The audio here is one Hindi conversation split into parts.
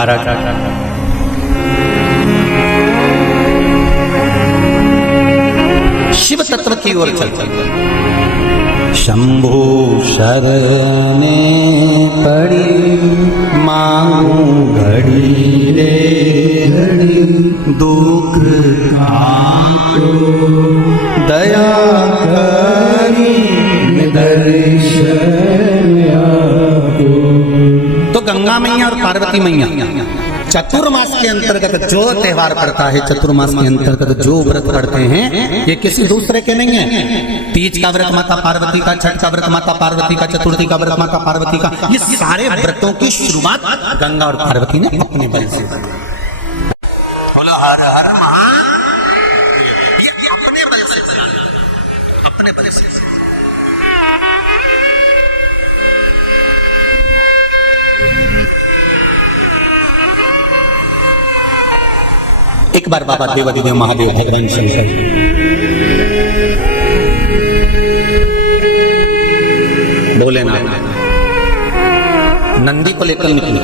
महाराज शिव तत्व की ओर चलते शंभु शरणे पड़ी मांगू घड़ी रे घड़ी दुख दया करी तो गंगा मैया और पार्वती मैया चतुर्मास के अंतर्गत जो त्योहार पड़ता है, चतुर्मास के अंतर्गत जो व्रत पड़ते हैं, ये किसी दूसरे के नहीं है। तीज का व्रत माता पार्वती का, छठ का व्रत माता पार्वती का, चतुर्थी का व्रत माता पार्वती का, ये सारे व्रतों की शुरुआत गंगा और पार्वती ने अपने बल से बोलो हर हर महादेव। ये अपने बल से चला, अपने बल से। एक बार बाबा देवादिदेव महादेव भगवान शंकर भोलेनाथ नंदी को लेकर निकले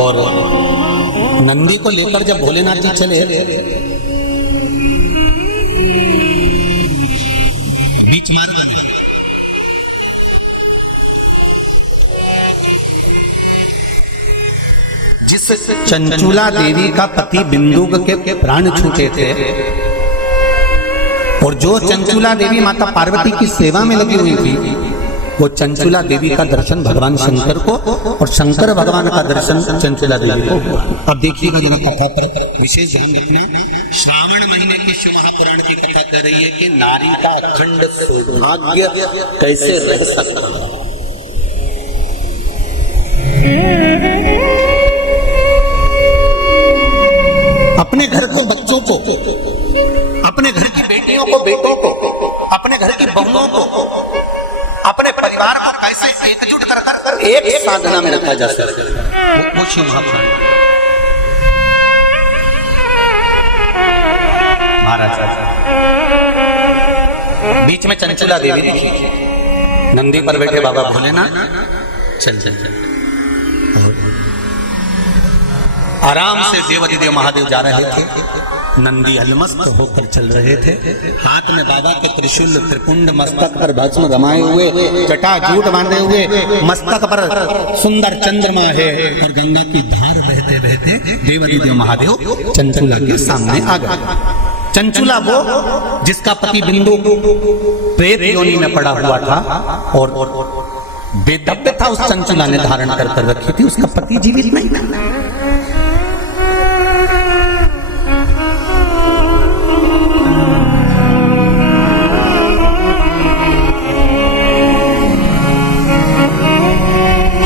और नंदी को लेकर जब भोलेनाथ जी चले बीच मार्ग जिस चंचुला देवी का पति बिंदुक के प्राण छूटे थे और जो चंचुला देवी माता पार्वती की सेवा में लगी हुई थी, वो चंचुला देवी का दर्शन भगवान शंकर को और शंकर भगवान का दर्शन चंचुला देवी को। अब देखिएगा जरा कथा पर विशेष ध्यान रखना। श्रावण महीने की शिव महापुराण की कथा कर रही है कि नारी का अखंड सौभाग्य कैसे रह सकता है। अपने घर के बच्चों को, अपने घर की बेटियों को, बेटों को, अपने घर की बहुओं को, अपने परिवार को कैसे एकजुट कर कर एक साधना में रखा जा सकता है, वो शिव महापुराण। महाराज बीच में चंचुला देवी दिखी, नंदी पर बैठे बाबा भोलेनाथ चल चल चल आराम से देवादिदेव महादेव जा रहे थे। नंदी अलमस्त होकर चल रहे थे, हाथ में बाबा के त्रिशूल त्रिपुंड, मस्तक पर भस्म रमाए हुए, जटा जूट बांधे हुए, मस्तक पर सुंदर चंद्रमा है और गंगा की धार बहते बहते देवादिदेव महादेव चंचुला के सामने आ गए। चंचुला वो जिसका पति बिंदु प्रेत योनि में पड़ा हुआ था और बेदब्य था, उस चंचुला ने धारण कर रखी थी, उसका पति जीवित नहीं था।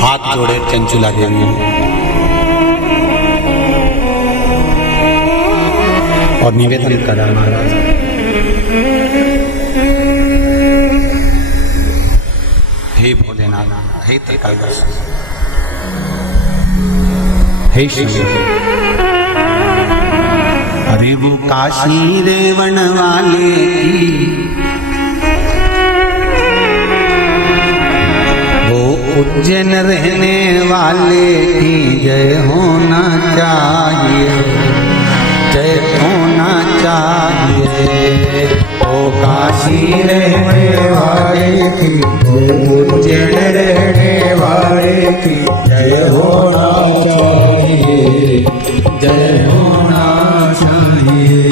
हाथ जोड़े चंचुला देवी और निवेदन करा, महाराज हे भोलेनाथ, हे त्रिकालदर्शी, हे शिव, अरे वो काशी रेवण वाले की, उज्जैन रहने वाले की जय होना चाहिए, जय होना चाहिए। ओ काशी रहने वाले की, उज्जैन रहने वाले की जय होना चाहिए, जय होना चाहिए।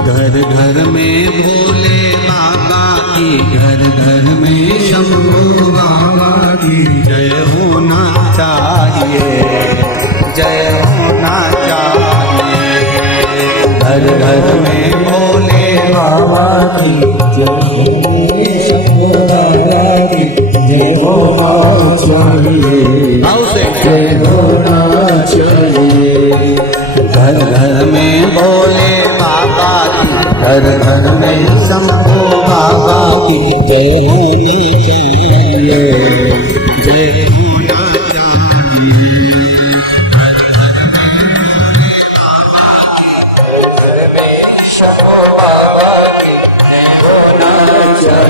घर घर में भोले बाबा की, घर घर में शंभू बाबा जय होना चाहिए, जय होना चाहिए। घर घर में भोले बाबा की जय, शंभू बाबा की जय होना चाहिए, जय होना चाहिए। घर घर में भोले बाबा की, घर घर में शंभू बाबा की जय होनी चाहिए, जय होना चाहिए। घर में शंभू बाबा की जय होना चाहिए।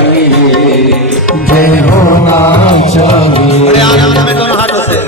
चाहिए। बड़े आनंद में दोनों हाथों से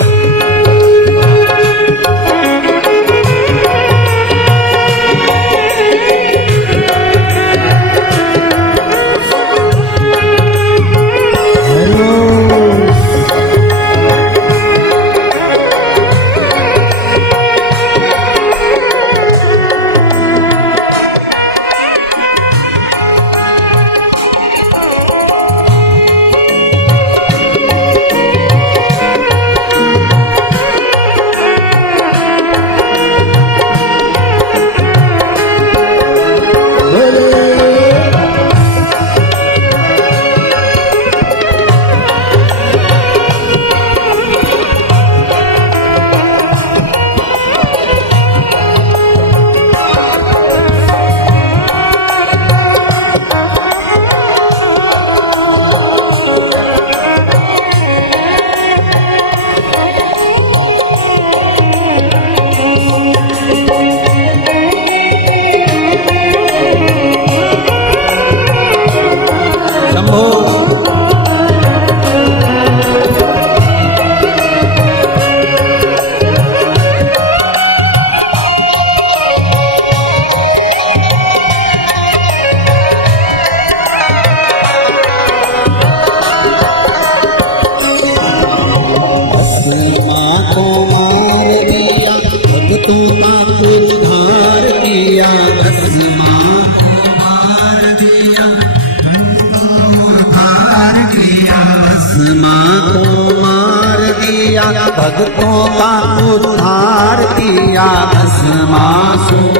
भक्तों का उद्धार किया, भस्मासुर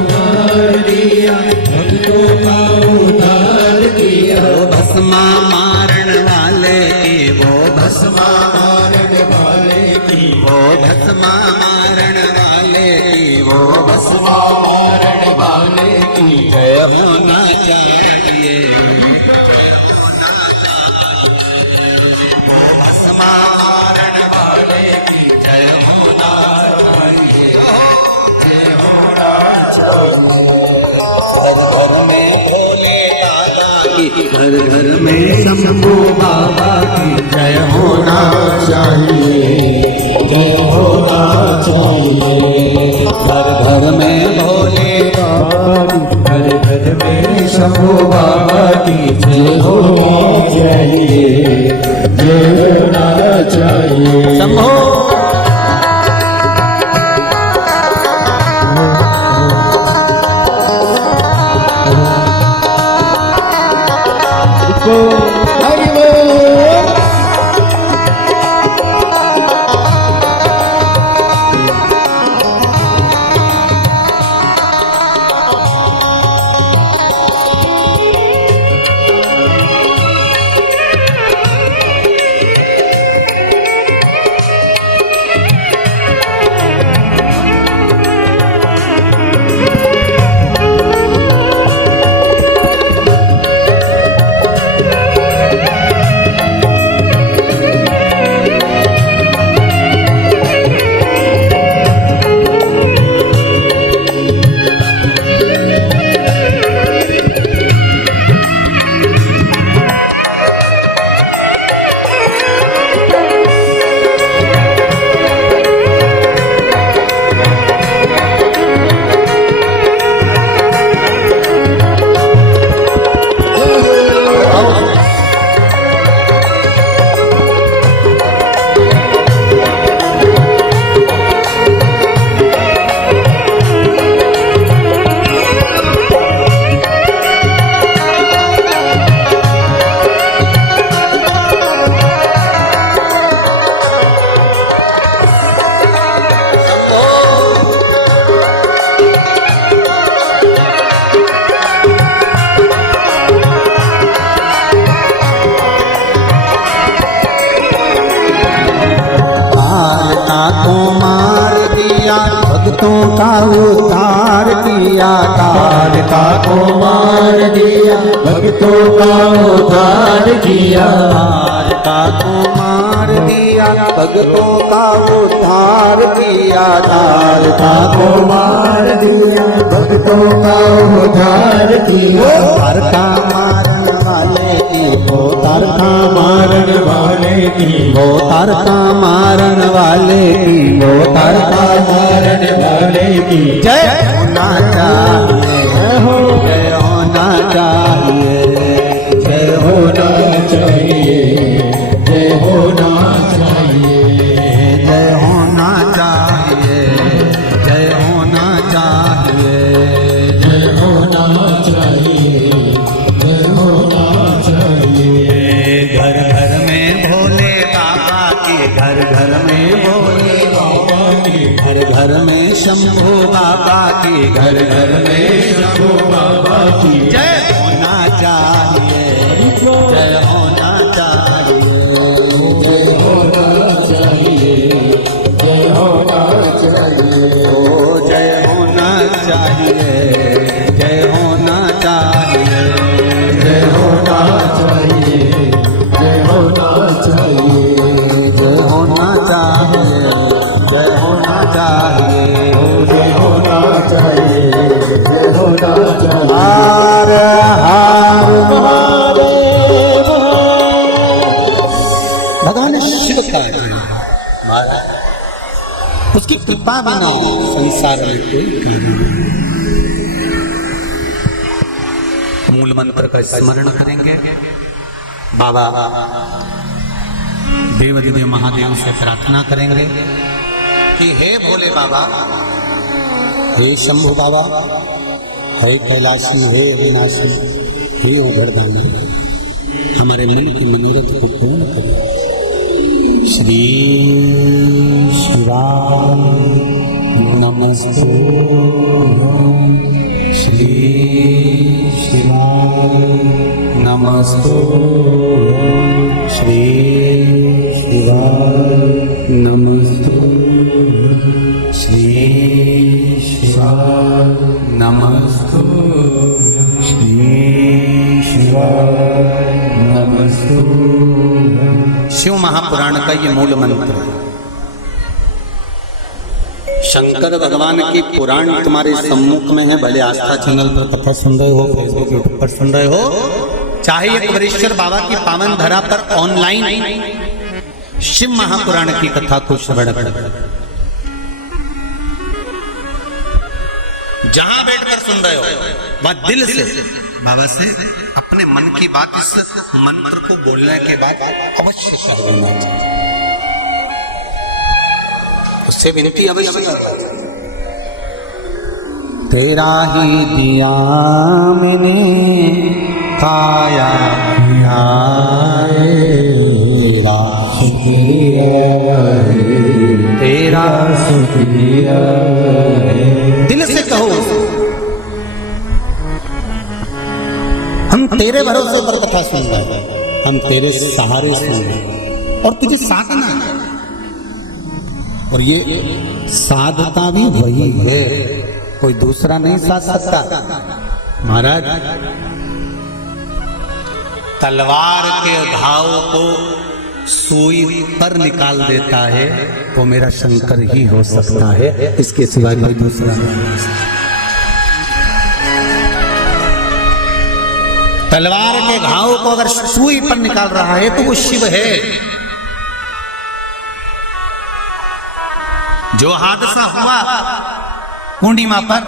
दिया, भक्तों का उद्धार किया। भस्मा मारण वाले की, वो भस्मा मारण वाले की, वो भस्मा मारण वाले की, वो भस्मा मारण वाले की जय होना चाहिए, जय होना चाहिए। वो भस्मा मारण वाले की जय होना चाहिए, जय होना चाहिए। घर घर में भोले दादा की, घर घर में शंभू बाबा की जय होना चाहिए, जय होना चाहिए। घर घर में भोले बाबा की, घर घर में शंभू बाबा की जय होना चाहिए, जय होना चाहिए। शंभू हरि बोल। भक्तों का उद्धार किया, तारका को मार दिया, भक्तों का उद्धार किया, तारका को मार दिया, भक्तों का उद्धार किया, तारका को मार दिया, भक्तों का उद्धार किया। तारका मारन वाले की, वो तारका मारन वाले की वो तारका मारन वाले की, वो तारका मारन वाले की जय होना चाहिए, जय होना चाहिए, जय होना चाहिए, जय होना चाहिए, जय होना चाहिए, जय होना चाहिए, जय होना चाहिए, जय होना चाहिए। घर घर में भोले बाबा की, घर घर में भोले बाबा की, घर घर में शंभू बाबा की, घर घर में शंभू बाबा की जय होना चाहिए, जय होना चाहिए, जय होना चाहिए, जय होना चाहिए, ओ जय होना चाहिए, जय होना चाहिए, जय होना चाहिए, जय होना चाहिए, जय होना चाहिए, जय होना चाहिए, जय होना चाहिए, जय होना चाहिए। हार हार महादेव भगवान शिव का है महाराज, उसकी कृपा बिना संसार में कोई काम नहीं। मूल मंत्र का स्मरण करेंगे, बाबा देवाधिदेव महादेव से प्रार्थना करेंगे कि हे भोले बाबा, हे शंभु बाबा, हे कैलाशी, हे अविनाशी, हे उघड़दानी, हमारे मन की मनोरथ को पूर्ण करो। श्री शिवाय नमस्ते, श्री शिवाय नमस्ते, श्री शिवाय नमस्ते, श्री शिवाय नमस्ते, श्री शिवाय नमस्ते। शिव महापुराण का ये मूल मंत्र है। शंकर भगवान की पुराण तुम्हारे सम्मुख में है, भले आस्था चैनल पर कथा सुन रहे हो, फेसबुक यूट्यूब पर सुन रहे हो, चाहे एक वरिष्ठ बाबा की पावन धरा पर ऑनलाइन शिव महापुराण की कथा को श्रवण कर, जहां बैठकर सुन रहे हो वह दिल से बाबा से अपने मन की बात इस मंत्र को बोलने के बाद अवश्य कर देना चाहिए, उससे विनती अवश्य करना चाहिए। तेरा ही दिया मैंने काया तेरा शुक्रिया, दिल से कहो, हम तेरे भरोसे पर कथा सुन रहे हैं, हम तेरे सहारे सुन रहे हैं और तुझे साधना है, और ये साधता भी वही है, कोई दूसरा नहीं साध सकता। महाराज तलवार के घाव को सुई पर निकाल देता है तो मेरा शंकर ही हो सकता है, इसके सिवा कोई दूसरा नहीं। तलवार के घाव को अगर सुई पर निकाल रहा है तो वो शिव है। जो हादसा हुआ पूर्णिमा पर,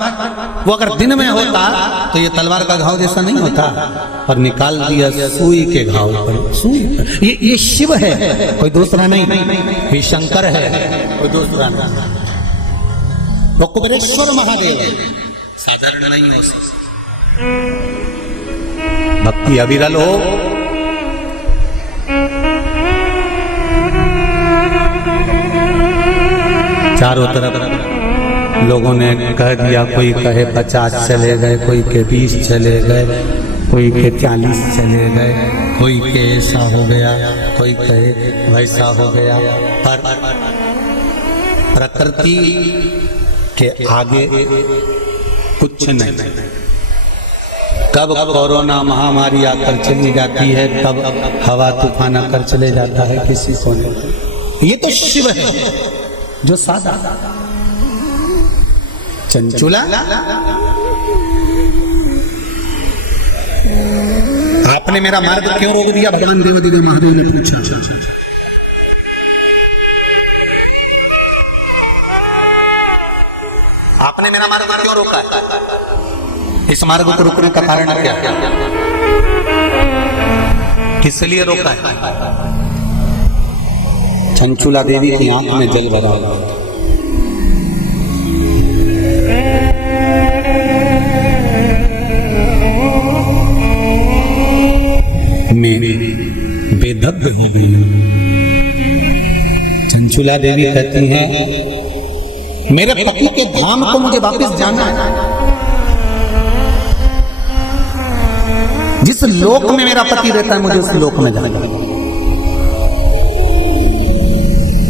वो अगर दिन में होता तो ये तलवार का घाव जैसा नहीं होता, और निकाल दिया सुई के घाव पर, सुई पर। ये शिव है, कोई दूसरा नहीं, ये शंकर है, कोई दूसरा नहीं। वो कुबेरेश्वर महादेव है, साधारण नहीं हो सकता। भक्ति अविरल हो, चारों तरफ लोगों ने कह दिया, कोई कहे 50 चले गए, कोई के 20 चले गए, कोई के 40 चले गए, कोई के ऐसा हो गया, कोई कहे वैसा हो गया, पर प्रकृति के आगे कुछ नहीं। कब कोरोना महामारी आकर चली जाती है, कब हवा तूफान आकर चले जाता है, किसी को नहीं। ये तो शिव है जो सादा चंचुला। आपने मेरा मार्ग क्यों रोक दिया? भगवान देवाधिदेव महादेव ने पूछा। तुमने मेरा मार्ग क्यों रोका? इस मार्ग को रोकने का कारण क्या है? किस लिए रोका है? चंचुला देवी की आंख में जल भरा। मेरी बेदब्य हो गई। चंचुला देवी कहती हैं, मेरे पति के धाम को मुझे वापस जाना है। जिस लोक में मेरा पति रहता है मुझे उस लोक में जाना है।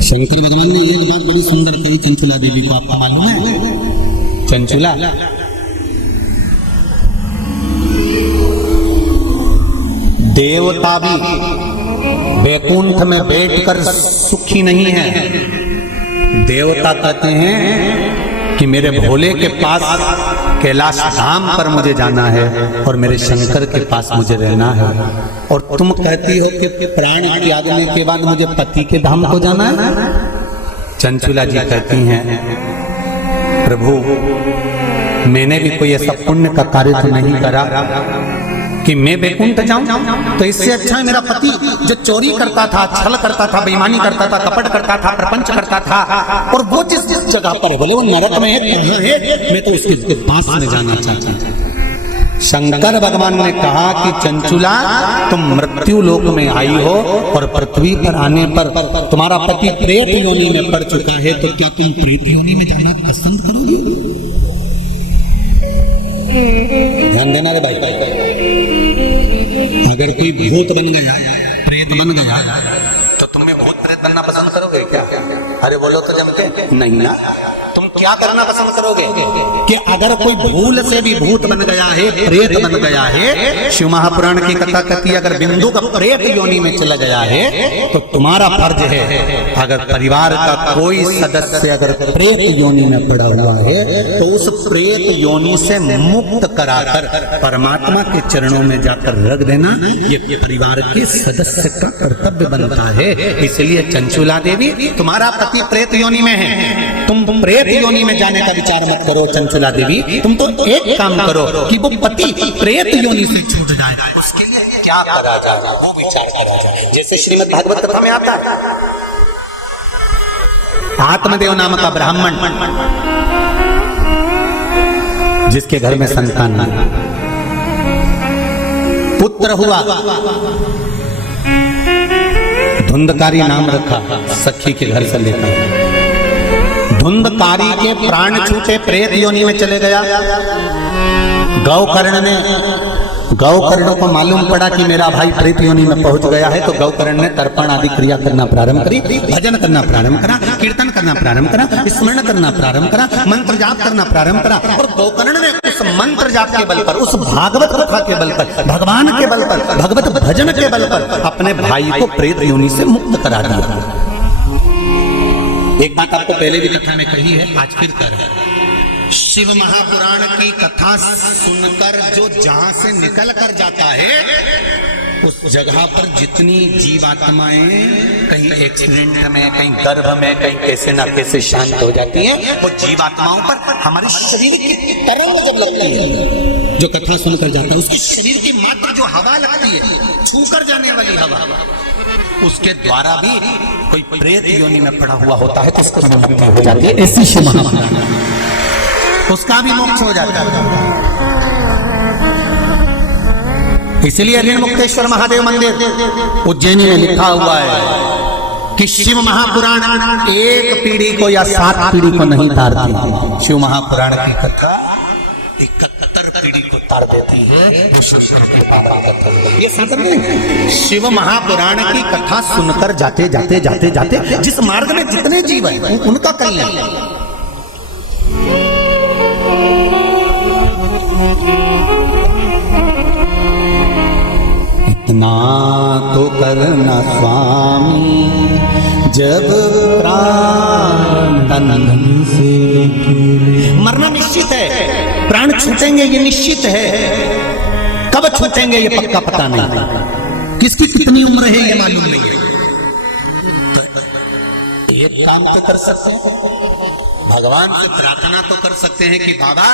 शंकर भगवान ने एक बात बड़ी सुंदर कही चंचुला देवी को, आपको मालूम है? चंचुला, देवता भी वैकुंठ में बैठकर सुखी नहीं है। देवता कहते हैं कि मेरे भोले के पास कैलाश धाम पर मुझे जाना है और मेरे शंकर के पास मुझे रहना है। और तुम कहती हो कि प्राण त्यागने के बाद मुझे पति के धाम को जाना है। चंचुला जी कहती हैं, प्रभु मैंने भी कोई ऐसा पुण्य का कार्य तो नहीं करा कि मैं वैकुंठ जाऊं। तो इससे अच्छा है मेरा पति जो चोरी करता था, छल करता था, बेईमानी करता था, कपट करता था, प्रपंच करता था, और वो जिस जगह पर बोले वो नरक में है, मैं तो इसके पास में जाना चाहता हूं। शंकर भगवान ने कहा कि चंचुला तुम मृत्यु लोक में आई हो और पृथ्वी पर आने पर तुम्हारा पति प्रेत योनि में पड़ चुका है, तो क्या तुम प्रेत योनि में जाना पसंद करोगी? ध्यान देना रे भाई। अगर कोई भूत बन गया, प्रेत बन गया, तो तुम्हें भूत प्रेत बनना पसंद करोगे क्या? अरे बोलो तो जम के नहीं ना। तुम क्या करना पसंद करोगे कि अगर कोई भूल से भी भूत बन गया है, प्रेत बन गया है, शिव महापुराण की कथा कहती है अगर बिंदु का प्रेत योनि में चला गया है तो तुम्हारा फर्ज है, अगर परिवार का कोई सदस्य अगर प्रेत योनि में पड़ा हुआ है तो उस प्रेत योनि से मुक्त कराकर परमात्मा के चरणों में जाकर रख देना, ये परिवार के सदस्य का कर्तव्य बनता है। इसलिए चंचुला देवी तुम्हारा पति प्रेत योनि में है, तुम प्रेत योनि में जाने का विचार मत करो। चंचुला देवी तुम तो एक काम करो कि वो पति प्रेत योनि से छूट जाए, उसके लिए क्या करा जाए वो विचार करा जाए। जैसे श्रीमद् भागवत कथा में आता है, आत्मदेव नाम का ब्राह्मण जिसके घर में संतान नहीं, पुत्र हुआ, धुंधकारी नाम रखा, सखी के घर से लेकर। धुंधकारी के प्राण छूटे, प्रेत योनि में चले गया। गौकर्ण को मालूम पड़ा कि मेरा भाई प्रेत योनि में पहुंच गया है, तो गौकर्ण ने तर्पण आदि क्रिया करना प्रारंभ करी, भजन करना प्रारंभ करा, कीर्तन करना प्रारंभ करा, स्मरण करना प्रारंभ करा, मंत्र जाप करना प्रारंभ करा। और गौकर्ण ने उस मंत्र जाप के बल पर, उस भागवत कथा के बल पर, भगवान के बल पर, भगवत भजन के बल पर अपने भाई को प्रेत योनि से मुक्त करा दिया। एक बात आपको पहले भी कथा में कही है, आज फिर कर। शिव महापुराण की कथा सुनकर जो जहां से निकल कर जाता है उस जगह पर जितनी जीवात्माएं कहीं एक्सीडेंट में, कहीं गर्भ में, कहीं कैसे ना कैसे शांत हो जाती हैं, वो जीवात्माओं पर हमारे शरीर की तरंग जब लगती है, जो कथा सुनकर जाता है उसके शरीर की मात्र जो हवा लगती है, छूकर जाने वाली हवा, उसके द्वारा भी कोई प्रेत योनि में पड़ा हुआ होता है तो उसको मुक्ति हो जाती है। ऐसी शिव महापुराण उसका भी मोक्ष हो जाता है। इसलिए ऋण मुक्तेश्वर महादेव मंदिर उज्जैनी में लिखा हुआ है कि शिव महापुराण एक पीढ़ी को या 7 पीढ़ी को नहीं तारती। शिव महापुराण की कथा 71 पीढ़ी को तार देती है। ये साधन नहीं, शिव महापुराण की कथा सुनकर जाते जाते जाते जाते जिस मार्ग में जितने जीव हैं उनका कल्याण। इतना तो करना स्वामी जब प्राण से मरना निश्चित है, प्राण छूटेंगे ये निश्चित है, कब छूटेंगे ये पक्का पता नहीं, किसकी कितनी उम्र है ये मालूम नहीं है। एक काम तो कर सकते हैं, भगवान से प्रार्थना तो कर सकते हैं कि बाबा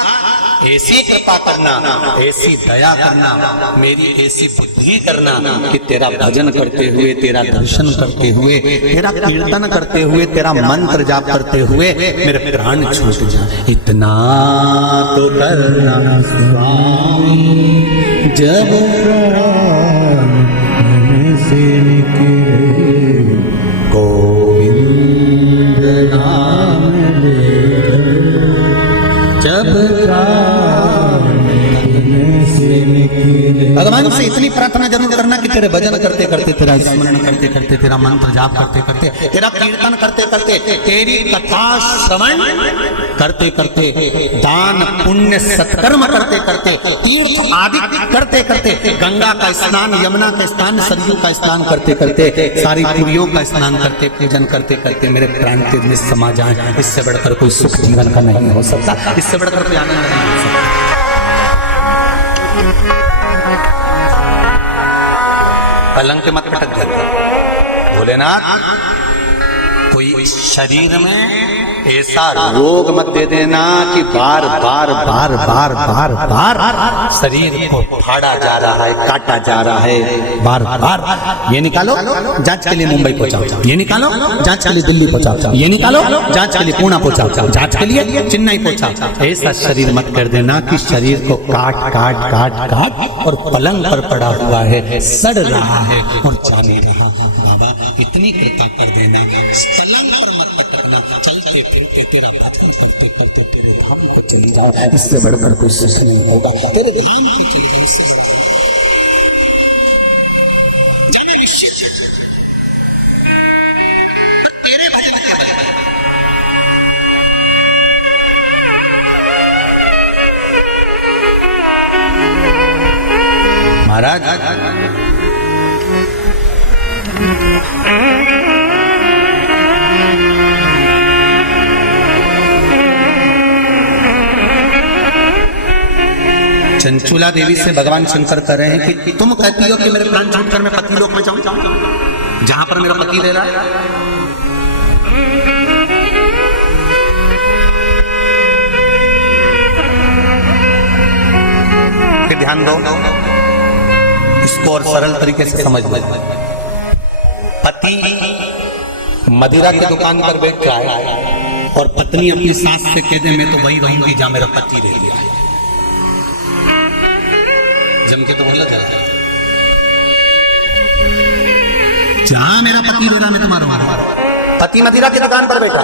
ऐसी कृपा करना, ऐसी दया करना, मेरी ऐसी बुद्धि करना कि तेरा भजन करते हुए, तेरा दर्शन करते हुए, तेरा कीर्तन करते हुए, तेरा मंत्र जाप करते हुए मेरे प्राण छूट जाए। इतना तो करना स्वामी, जब प्राण से निकले गोविंद नाम जब से निकले। भगवान से इतनी प्रार्थना जरूर करना कि तेरे भजन करते करते, तेरा स्मरण करते करते, तेरा मंत्र जाप करते करते, तेरा कीर्तन करते करते, तेरी कथा श्रवण करते करते, दान पुण्य सत्कर्म करते करते, तीर्थ आदि करते करते, गंगा का स्नान, यमुना का स्नान, सरयू का स्नान करते करते, सारी पुरियों का स्नान करते, पूजन करते करते मेरे प्राण तेज में समा जाए। इससे बढ़कर कोई सुख जीवन का नहीं हो सकता, इससे बढ़कर कोई आनंद नहीं हो सकता। पलंग पे मत पटक जाते भोलेनाथ, कोई शरीर में ऐसा रोग मत दे देना कि बार बार बार बार बार बार शरीर को फाड़ा जा रहा है, काटा जा रहा है, बार बार। ये निकालो जांच के लिए मुंबई पहुंचाओ, ये निकालो जांच के लिए दिल्ली पहुंचाओ, ये निकालो जांच के लिए पुणे पहुंचाओ, जांच के लिए चेन्नई पहुंचाओ। ऐसा शरीर मत कर देना कि शरीर को काट काट काट काट और पलंग पर पड़ा हुआ है, सड़ रहा है और जा नहीं रहा है। बाबा इतनी कृपा कर देना, पलंग पर मत पटकना, चलते फिरते तेरा भजन करते करते तेरे धाम को चली जाए। इससे बढ़कर कोई सुख नहीं होगा, तेरे धाम को चली जाए। जाने निश्चित तेरे भजन का महाराज चंचुला देवी से भगवान शंकर कह रहे हैं कि तुम कहती हो कि मेरे प्राण छूटकर मैं पति लोक में जाऊं, जहां पर मेरा पति रह रहा है। ध्यान दो, इसको और सरल तरीके से समझ लो। पति मदिरा की दुकान पर बैठ रहा है और पत्नी अपनी सास से कह दे मैं तो वही रहूंगी जहां मेरा पति रह गया है। जम के तो बोला जाए जहां मेरा पति रह रहा मैं तुम्हारा रहूंगा। पति मदिरा की दुकान पर बैठा,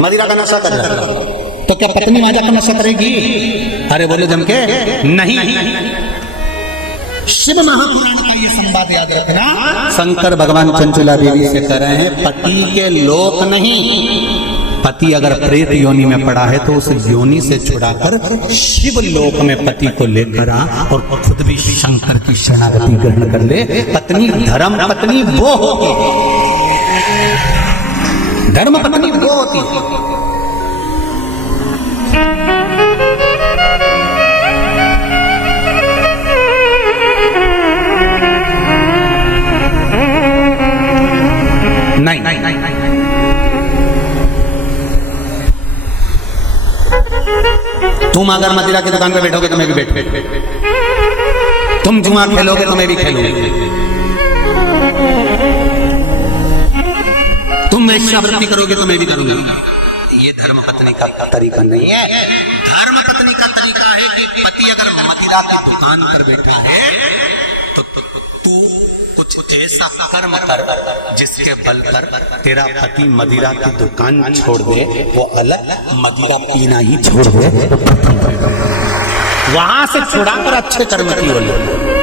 मदिरा का नशा कर रहा, तो क्या पत्नी माजा का नशा करेगी? अरे बोले जम के नहीं। शिव महापुराण का ये संवाद याद रखना। शंकर भगवान चंचुला देवी से कह रहे हैं पति के लोक नहीं, पति अगर प्रेत योनि में पड़ा है तो उस योनि से छुड़ाकर शिव लोक में पति को लेकर आ और खुद भी शंकर की शरणागति ग्रहण कर ले। पत्नी धर्म पत्नी वो होती है, धर्म पत्नी वो होती है। नहीं, तुम अगर मदिरा की दुकान पे बैठोगे तो मैं भी बैठूंगा, तुम जुआ खेलोगे तो मैं भी खेलूंगा, तुम वेश्यावृत्ति करोगे तो मैं भी करूंगा। ये धर्म पत्नी का तरीका नहीं है। धर्म पत्नी का तरीका है कि पति अगर मदिरा की दुकान पर बैठा है तो तू कुछ ऐसा कर्म कर जिसके बल पर तेरा पति मदिरा की दुकान छोड़ दे, वो अलग मदिरा पीना ही छोड़ दे, वहां से छुड़ाकर अच्छे कर्म की ओर ले।